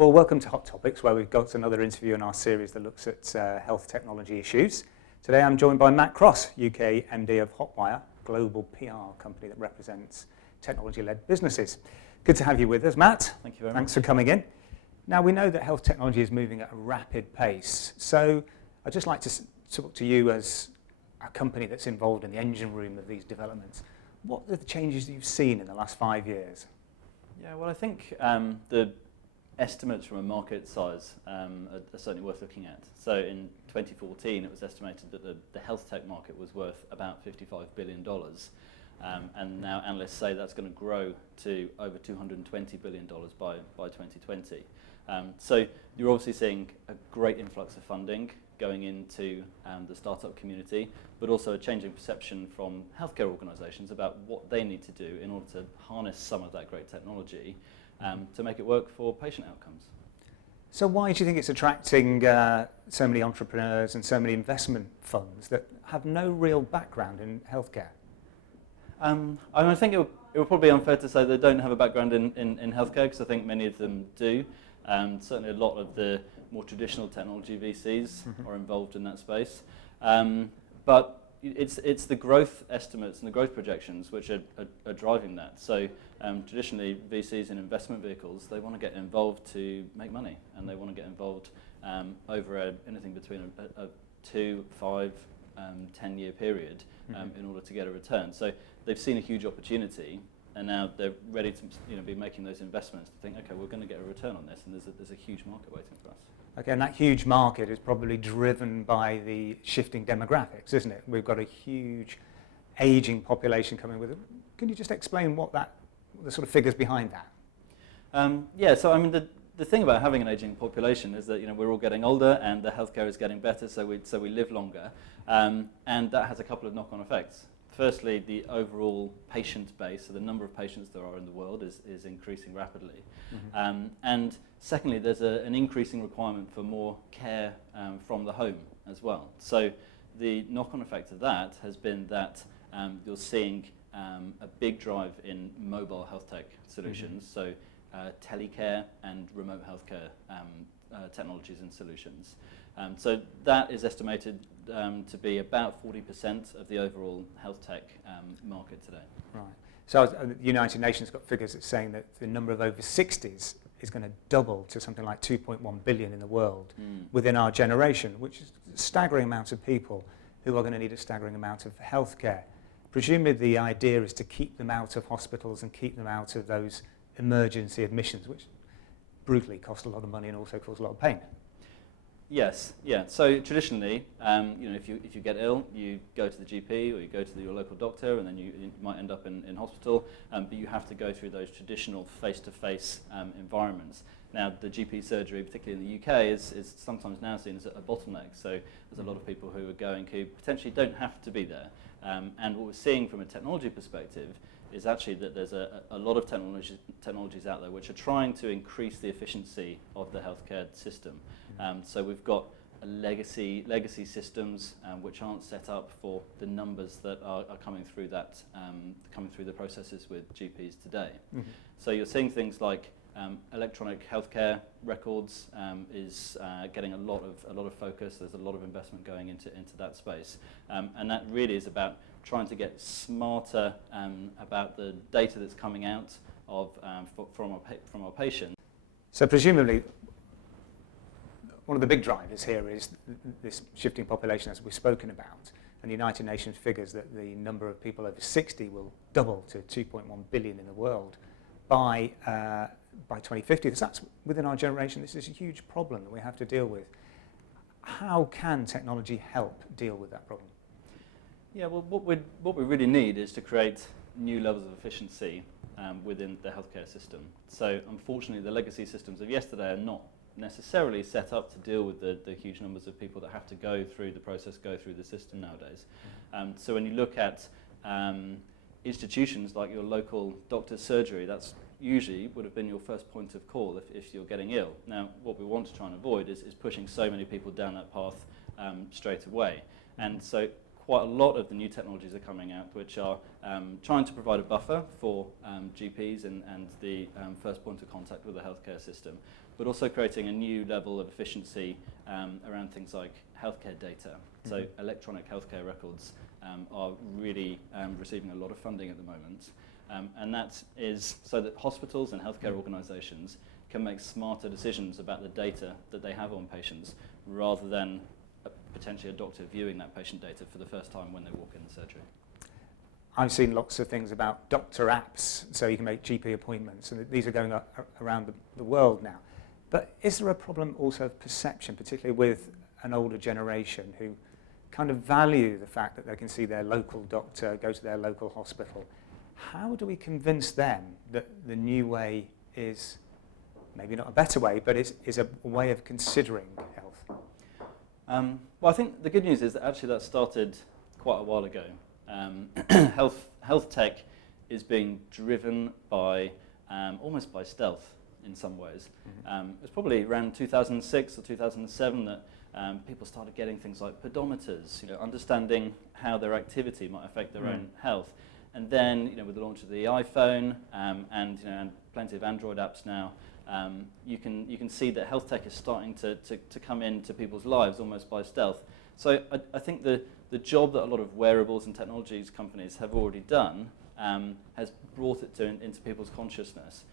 Well, welcome to Hot Topics, where we've got another interview in our series that looks at health technology issues. Today I'm joined by Matt Cross, UK MD of Hotwire, global PR company that represents technology-led businesses. Good to have you with us, Matt. Thank you very much. Thanks for coming in. Now, we know that health technology is moving at a rapid pace, so I'd just like to talk to you as a company that's involved in the engine room of these developments. What are the changes you've seen in the last 5 years? Yeah, well, I think the estimates from a market size are certainly worth looking at. So in 2014, it was estimated that the health tech market was worth about $55 billion. And now analysts say that's going to grow to over $220 billion by 2020. So you're obviously seeing a great influx of funding going into the startup community, but also a changing perception from healthcare organisations about what they need to do in order to harness some of that great technology to make it work for patient outcomes. So why do you think it's attracting so many entrepreneurs and so many investment funds that have no real background in healthcare? I think it would probably be unfair to say they don't have a background in healthcare, because I think many of them do. Certainly a lot of the more traditional technology VCs are involved in that space. But it's the growth estimates and the growth projections which are driving that. So traditionally, VCs in investment vehicles, they want to get involved to make money, and they want to get involved over anything between a 2, 5, 10-year period in order to get a return. So they've seen a huge opportunity, and now they're ready to be making those investments to think, okay, we're going to get a return on this, and there's a huge market waiting for us. Okay, and that huge market is probably driven by the shifting demographics, isn't it? We've got a huge aging population coming with it. Can you just explain the sort of figures behind that? Yeah, so I mean, the thing about having an aging population is that we're all getting older, and the healthcare is getting better, so we live longer, and that has a couple of knock-on effects. Firstly, the overall patient base, so the number of patients there are in the world, is increasing rapidly. And secondly, there's an increasing requirement for more care from the home as well. So the knock-on effect of that has been that you're seeing a big drive in mobile health tech solutions, so telecare and remote healthcare technologies and solutions. So that is estimated to be about 40% of the overall health tech market today. Right. So the United Nations got figures that's saying that the number of over 60s is going to double to something like 2.1 billion in the world within our generation, which is a staggering amount of people who are going to need a staggering amount of healthcare. Presumably the idea is to keep them out of hospitals and keep them out of those emergency admissions, which brutally cost a lot of money and also cause a lot of pain. Yes, yeah. So traditionally, if you get ill, you go to the GP or you go to your local doctor, and then you might end up in hospital. But you have to go through those traditional face-to-face environments. Now, the GP surgery, particularly in the UK, is sometimes now seen as a bottleneck. So there's a lot of people who are going who potentially don't have to be there. And what we're seeing from a technology perspective is actually that there's a lot of technologies out there which are trying to increase the efficiency of the healthcare system. So we've got legacy systems which aren't set up for the numbers that are coming through the processes with GPs today. So you're seeing things like electronic healthcare records is getting a lot of focus. There's a lot of investment going into that space, and that really is about trying to get smarter about the data that's coming out of from our patients. So presumably, one of the big drivers here is this shifting population, as we've spoken about, and the United Nations figures that the number of people over 60 will double to 2.1 billion in the world by 2050. So that's within our generation. This is a huge problem that we have to deal with. How can technology help deal with that problem? Yeah, well, what we really need is to create new levels of efficiency within the healthcare system. So unfortunately, the legacy systems of yesterday are not necessarily set up to deal with the huge numbers of people that have to go through the process, go through the system nowadays. So when you look at institutions like your local doctor's surgery, that's usually would have been your first point of call if you're getting ill. Now, what we want to try and avoid is pushing so many people down that path straight away. And so quite a lot of the new technologies are coming out which are trying to provide a buffer for GPs and the first point of contact with the healthcare system, but also creating a new level of efficiency around things like healthcare data. So electronic healthcare records are really receiving a lot of funding at the moment. And that is so that hospitals and healthcare organisations can make smarter decisions about the data that they have on patients, rather than potentially a doctor viewing that patient data for the first time when they walk in the surgery. I've seen lots of things about doctor apps, so you can make GP appointments, and these are going around the world now. But is there a problem also of perception, particularly with an older generation who kind of value the fact that they can see their local doctor, go to their local hospital? How do we convince them that the new way is maybe not a better way, but is a way of considering health? Well, I think the good news is that actually that started quite a while ago. Health tech is being driven by almost by stealth in some ways. It was probably around 2006 or 2007 that people started getting things like pedometers, understanding how their activity might affect their own health. And then, with the launch of the iPhone and plenty of Android apps now, you can see that health tech is starting to come into people's lives almost by stealth. So I think the job that a lot of wearables and technologies companies have already done has brought it into people's consciousness.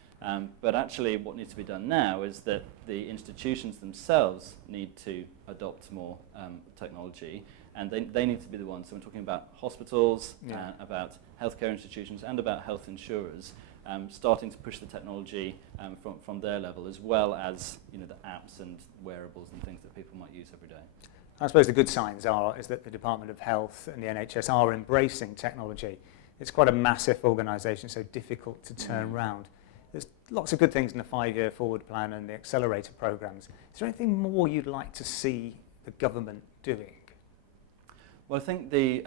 But actually what needs to be done now is that the institutions themselves need to adopt more technology, and they need to be the ones. So we're talking about hospitals, about healthcare institutions, and about health insurers, starting to push the technology from their level, as well as the apps and wearables and things that people might use every day. I suppose the good signs is that the Department of Health and the NHS are embracing technology. It's quite a massive organisation, so difficult to turn around. There's lots of good things in the 5-year forward plan and the accelerator programmes. Is there anything more you'd like to see the government doing? Well, I think the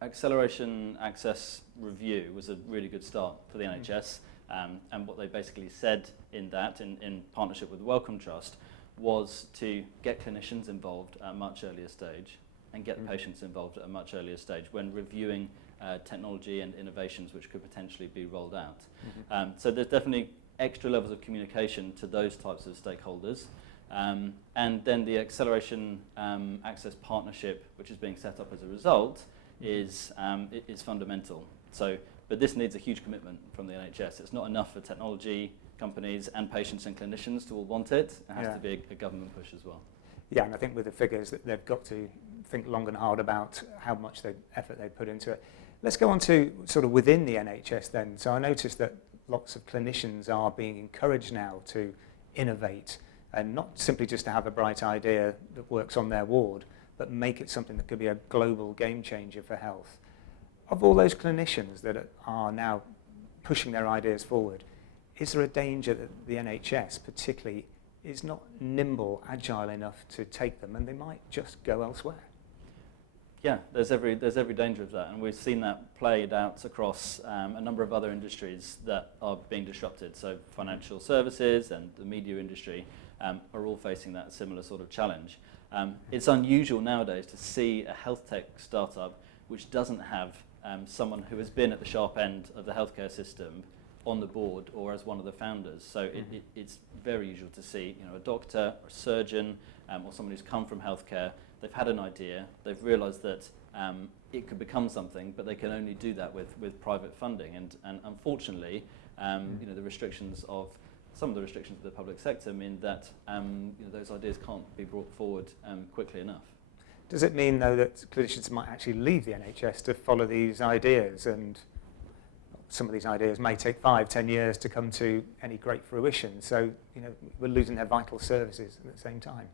Acceleration Access Review was a really good start for the NHS, and what they basically said in that, in partnership with the Wellcome Trust, was to get clinicians involved at a much earlier stage and get the patients involved at a much earlier stage when reviewing technology and innovations which could potentially be rolled out. So there's definitely extra levels of communication to those types of stakeholders. And then the Acceleration Access Partnership, which is being set up as a result, is fundamental. But this needs a huge commitment from the NHS. It's not enough for technology companies and patients and clinicians to all want it. It has to be a government push as well. Yeah, and I think with the figures that they've got to think long and hard about how much effort they put into it. Let's go on to sort of within the NHS then. So I noticed that lots of clinicians are being encouraged now to innovate, and not simply just to have a bright idea that works on their ward, but make it something that could be a global game changer for health. Of all those clinicians that are now pushing their ideas forward, is there a danger that the NHS particularly is not nimble, agile enough to take them, and they might just go elsewhere? Yeah, there's every danger of that, and we've seen that played out across a number of other industries that are being disrupted. So financial services and the media industry are all facing that similar sort of challenge. It's unusual nowadays to see a health tech startup which doesn't have someone who has been at the sharp end of the healthcare system on the board or as one of the founders. So it's very usual to see a doctor or a surgeon or someone who's come from healthcare. They've had an idea, they've realised that it could become something, but they can only do that with private funding. And unfortunately, the restrictions of some of the restrictions of the public sector mean that those ideas can't be brought forward quickly enough. Does it mean, though, that clinicians might actually leave the NHS to follow these ideas, and some of these ideas may take 5-10 years to come to any great fruition, so we're losing their vital services at the same time?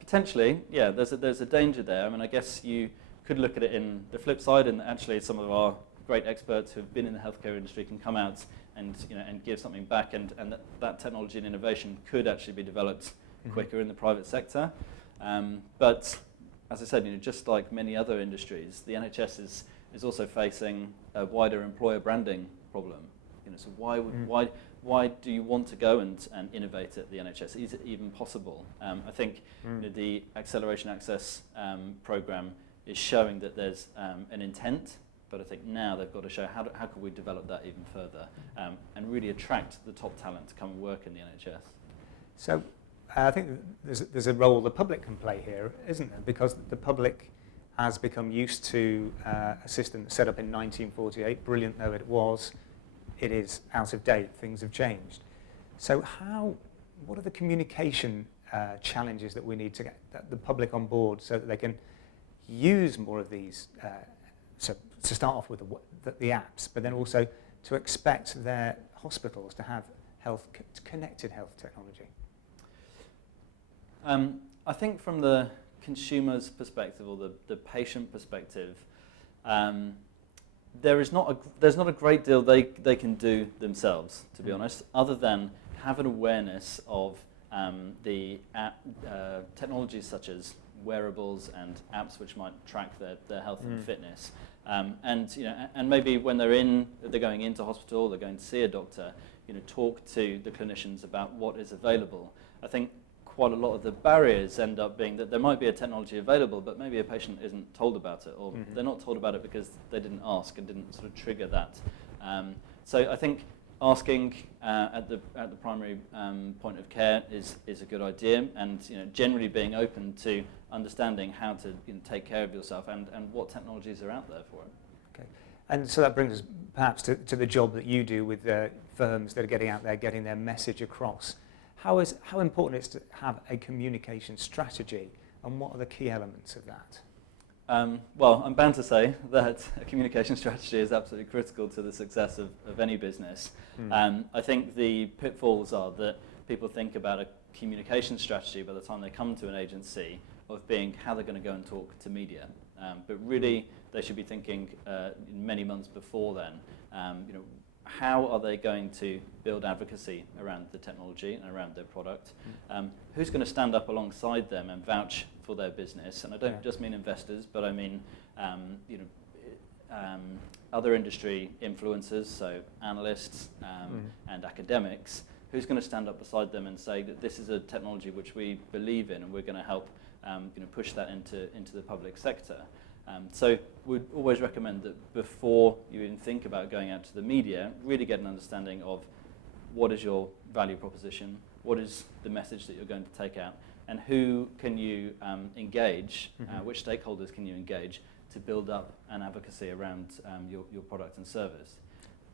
Potentially, yeah. There's a danger there. I mean, I guess you could look at it in the flip side, and actually some of our great experts who have been in the healthcare industry can come out and give something back, and that technology and innovation could actually be developed quicker in the private sector. But as I said, just like many other industries, the NHS is also facing a wider employer branding problem. So why do you want to go and innovate at the NHS? Is it even possible? I think the Acceleration Access programme is showing that there's an intent, but I think now they've got to show how can we develop that even further and really attract the top talent to come and work in the NHS. So I think there's a role the public can play here, isn't there? Because the public has become used to a system set up in 1948, brilliant though it was, it is out of date, things have changed. So what are the communication challenges that we need to get the public on board so that they can use more of these, so to start off with the apps, but then also to expect their hospitals to have connected health technology? I think from the consumer's perspective or the patient perspective, there's not a great deal they can do themselves, to be honest, other than have an awareness of the technologies such as wearables and apps which might track their health and fitness. And maybe when they're going into hospital, they're going to see a doctor, talk to the clinicians about what is available. I think quite a lot of the barriers end up being that there might be a technology available, but maybe a patient isn't told about it, or they're not told about it because they didn't ask and didn't sort of trigger that. So I think asking at the primary point of care is a good idea, and generally being open to understanding how to take care of yourself and what technologies are out there for it. Okay, and so that brings us perhaps to the job that you do with firms that are getting out there, getting their message across. How important is it to have a communication strategy, and what are the key elements of that? Well, I'm bound to say that a communication strategy is absolutely critical to the success of any business. I think the pitfalls are that people think about a communication strategy by the time they come to an agency of being how they're going to go and talk to media. But really, they should be thinking many months before then, how are they going to build advocacy around the technology and around their product? Who's going to stand up alongside them and vouch for their business? And I don't just mean investors, but I mean other industry influencers, so analysts and academics. Who's going to stand up beside them and say that this is a technology which we believe in, and we're going to help push that into the public sector? So we'd always recommend that before you even think about going out to the media, really get an understanding of what is your value proposition, what is the message that you're going to take out, and who can you engage, which stakeholders can you engage to build up an advocacy around your product and service.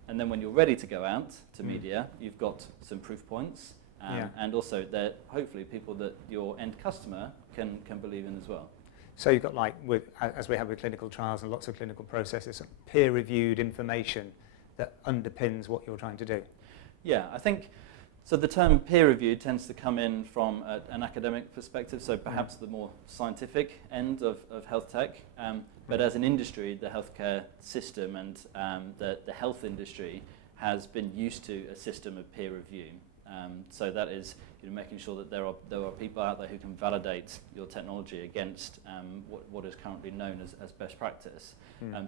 And then when you're ready to go out to media, you've got some proof points, and also they're hopefully people that your end customer can believe in as well. So you've got, like, as we have with clinical trials and lots of clinical processes, peer-reviewed information that underpins what you're trying to do. Yeah, I think, so the term peer-reviewed tends to come in from an academic perspective, so perhaps the more scientific end of health tech, but as an industry, the healthcare system and the health industry has been used to a system of peer review. So that is making sure that there are people out there who can validate your technology against what is currently known as best practice.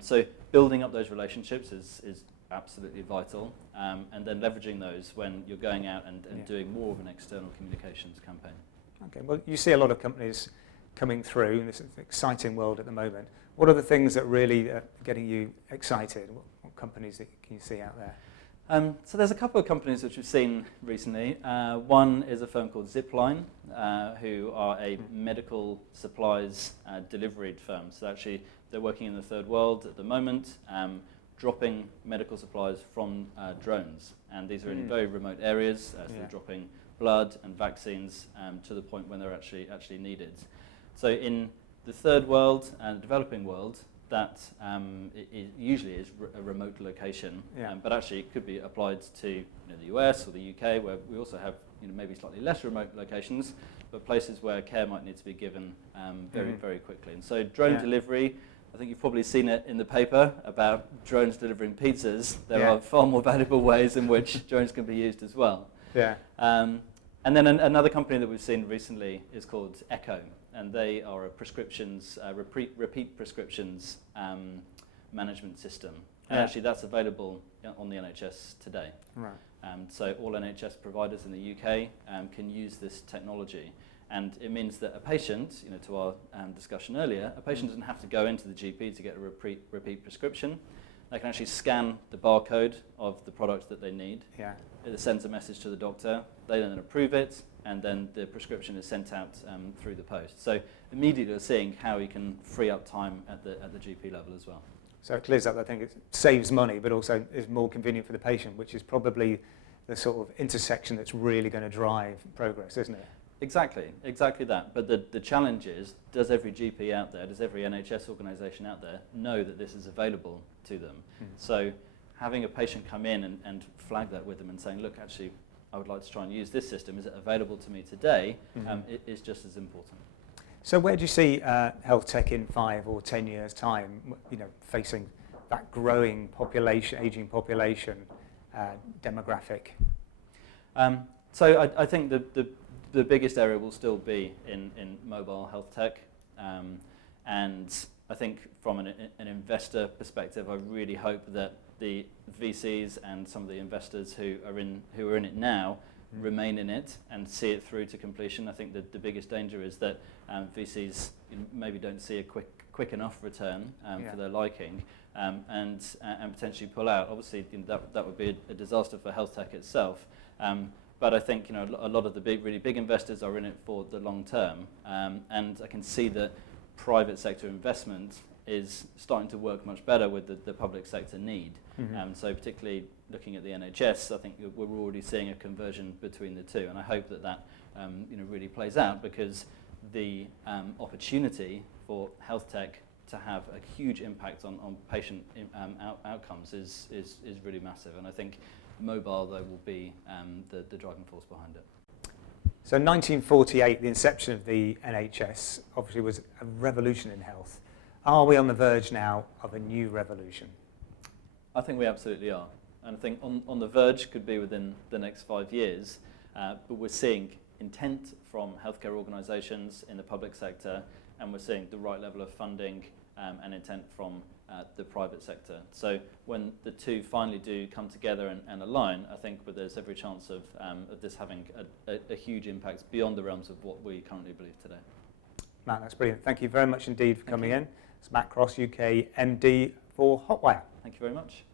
So building up those relationships is absolutely vital, and then leveraging those when you're going out and doing more of an external communications campaign. Okay, well, you see a lot of companies coming through in this exciting world at the moment. What are the things that really are getting you excited? What companies can you see out there? So there's a couple of companies which we've seen recently. One is a firm called Zipline, who are a medical supplies delivery firm. So actually they're working in the third world at the moment, dropping medical supplies from drones. And these are in very remote areas, so they're dropping blood and vaccines to the point when they're actually needed. So in the third world and developing world, that it usually is a remote location, but actually it could be applied to the US or the UK, where we also have maybe slightly less remote locations, but places where care might need to be given very, very quickly. And so drone delivery, I think you've probably seen it in the paper about drones delivering pizzas. There are far more valuable ways in which drones can be used as well. And then another company that we've seen recently is called Echo, and they are a prescriptions, repeat prescriptions management system. And actually that's available on the NHS today. So all NHS providers in the UK can use this technology. And it means that a patient, to our discussion earlier, a patient doesn't have to go into the GP to get a repeat prescription. They can actually scan the barcode of the product that they need. Yeah. It sends a message to the doctor. They then approve it, and then the prescription is sent out through the post. So immediately we're seeing how we can free up time at the GP level as well. So it clears up, I think it saves money, but also is more convenient for the patient, which is probably the sort of intersection that's really going to drive progress, isn't it? Exactly that. But the challenge is, does every GP out there, does every NHS organisation out there know that this is available to them? So having a patient come in and flag that with them and saying, look, actually, I would like to try and use this system, is it available to me today, it is just as important. So where do you see health tech in 5 or 10 years' time, facing that growing population, ageing population demographic? So I think the biggest area will still be in mobile health tech. And I think from an investor perspective, I really hope that the VCs and some of the investors who are in it now remain in it and see it through to completion. I think that the biggest danger is that VCs maybe don't see a quick enough return for their liking and potentially pull out. Obviously, that would be a disaster for health tech itself. But I think a lot of the really big investors are in it for the long term, and I can see that private sector investment is starting to work much better with the public sector need. So particularly looking at the NHS, I think we're already seeing a conversion between the two, and I hope that really plays out, because the opportunity for health tech to have a huge impact on patient outcomes is really massive, and I think mobile, though, will be the driving force behind it. So 1948, the inception of the NHS, obviously was a revolution in health. Are we on the verge now of a new revolution? I think we absolutely are. And I think on the verge could be within the next 5 years, but we're seeing intent from healthcare organisations in the public sector, and we're seeing the right level of funding and intent from the private sector. So when the two finally do come together and align, I think there's every chance of this having a huge impact beyond the realms of what we currently believe today. Matt, that's brilliant. Thank you very much indeed for coming in. It's Matt Cross, UK MD for Hotwire. Thank you very much.